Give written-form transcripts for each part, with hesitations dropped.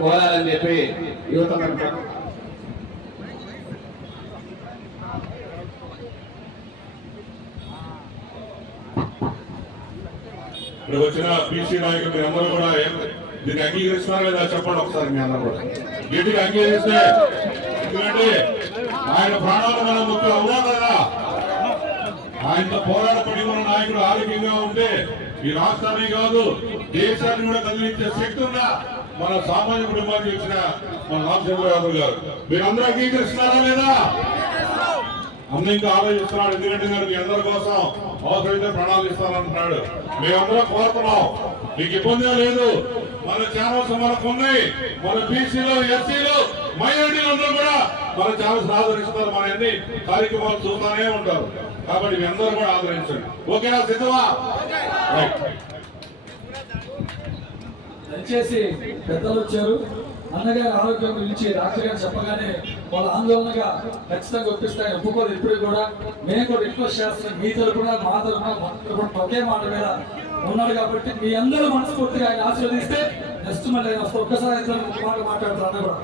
కోరాలని చెప్పి యువత ఇక్కడ వచ్చిన బీసీ నాయకులు మీరు అందరూ కూడా దీన్ని అంగీకరిస్తున్నారు లేదా చెప్పండి ఒకసారి మీ అందరూ కూడా గట్టిగా అంగీకరిస్తే, ఎందుకంటే ఆయన ప్రాణాలు మన ముఖ్యం అవునా కదా. ఆయనతో పోరాటపడి ఉన్న నాయకుడు ఆరోగ్యంగా ఉంటే ఈ రాష్ట్రాన్ని కాదు దేశాన్ని కూడా కదిలించే శక్తి ఉన్న మన సామాన్య కుటుంబానికి వచ్చిన మన రామచంద్ర యాదవ్ గారు మీరందరూ అంగీకరిస్తున్నారా లేదా? అన్న ఇంకా ఆలోచిస్తున్నాడు, ఎందుకంటే మీ అందరి కోసం అవసరమైతే ప్రణాళిక ఇస్తానంటున్నాడు. మేమందరం కోరుతున్నాం, మీకు ఇబ్బంది లేదు. మన ఛానల్స్ మనకు ఉన్నాయి, మన బీసీలు ఎస్సీలు మైనారిటీలు అందరూ కూడా మన ఛానల్స్ ఆదరిస్తారు, మన అన్ని కార్యక్రమాలు చూస్తూనే ఉంటారు. కాబట్టి మీ అందరూ కూడా ఆదరించండి. ఓకేనా? సిద్ధమా? దయచేసి పెద్దలు వచ్చారు, అన్నగారి ఆరోగ్యం గురించి డాక్టర్ గారు చెప్పగానే వాళ్ళ ఆందోళనగా ఖచ్చితంగా ఒప్పిస్తాయని ఒప్పుకోదు. ఇప్పుడు కూడా మేము కూడా రిక్వెస్ట్ చేస్తున్నాం, మీ తరపున మా తరపున ఒకే మాట మీద ఉన్నాడు కాబట్టి మీ అందరూ మనస్ఫూర్తిగా ఆయన ఆశీర్వదిస్తే నెక్స్ట్ మళ్ళీ ఆయన వస్తే ఒక్కసారి ఇద్దరు మాట మాట్లాడతారు అన్న కూడా.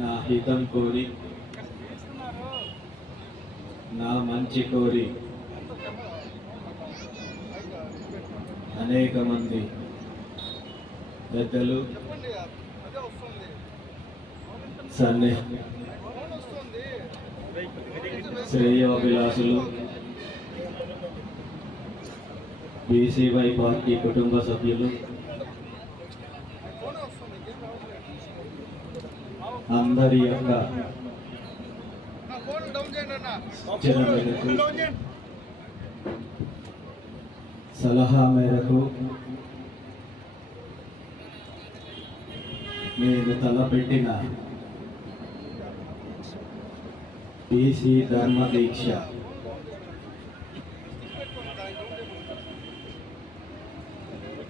నా హితం కోరి, నా మంచి కోరి అనేక మంది పెద్దలు, శ్రేయోభిలాషులు, బీసీవై పార్టీ కుటుంబ సభ్యులు అందరి యొక్క సలహా మేరకు నేను తలపెట్టిన బీసీ ధర్మ దీక్ష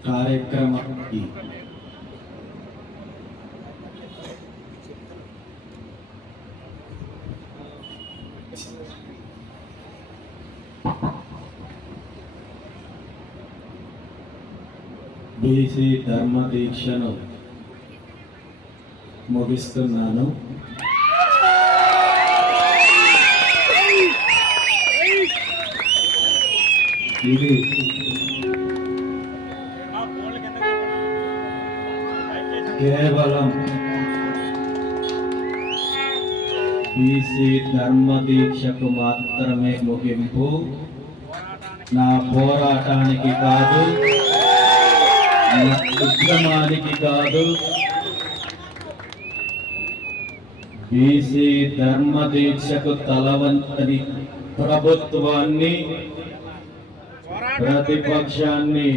కార్యక్రమానికి బీసీ ధర్మ దీక్షను ముగిస్తున్నాను. ఇది కేవలం బీసీ ధర్మ దీక్షకు మాత్రమే ముగింపు, నా పోరాటానికి కాదు, ఉద్యమానికి కాదు. బీసీ ధర్మ దీక్షకు తలవంతని ప్రభుత్వాన్ని, ప్రతిపక్షాన్ని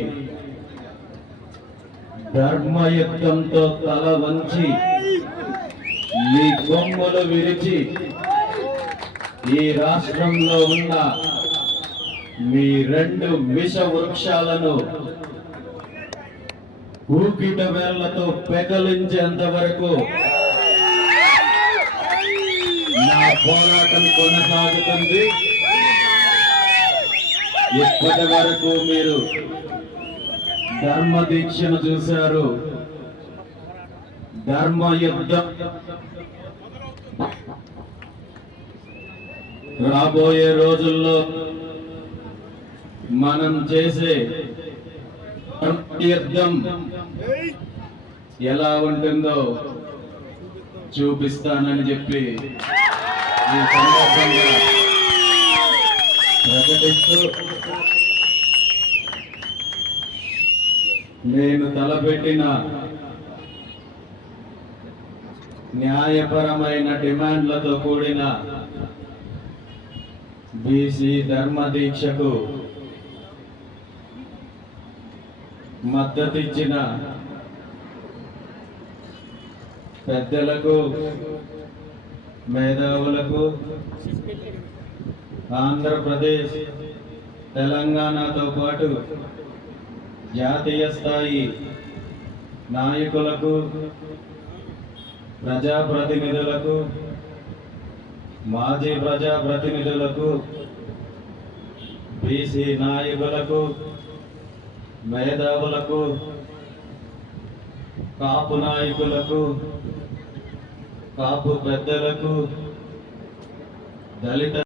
ధర్మయుద్ధంతో తల వంచి మీ కొమ్ములు విరిచి ఈ రాష్ట్రంలో ఉన్న మీ రెండు విష వృక్షాలను ఊకిట వేళ్లతో పెకలించేంత వరకు పోరాటం కొనసాగుతుంది. ఇప్పటి వరకు మీరు ధర్మ దీక్షను చూశారు. ధర్మ యుద్ధం రాబోయే రోజుల్లో మనం చేసే యుద్ధం ఎలా ఉంటుందో చూపిస్తానని చెప్పి ఈ సందర్భంగా ప్రకటిస్తూ నేను తలపెట్టిన న్యాయపరమైన డిమాండ్లతో కూడిన బీసీ ధర్మ దీక్షకు మద్దతిచ్చిన పెద్దలకు, మేధావులకు, ఆంధ్రప్రదేశ్, తెలంగాణతో పాటు జాతీయ స్థాయి నాయకులకు, ప్రజాప్రతినిధులకు, మాజీ ప్రజాప్రతినిధులకు, బీసీ నాయకులకు, మేధావులకు, కాపు నాయకులకు, కాపు పెద్దలకు, దళిత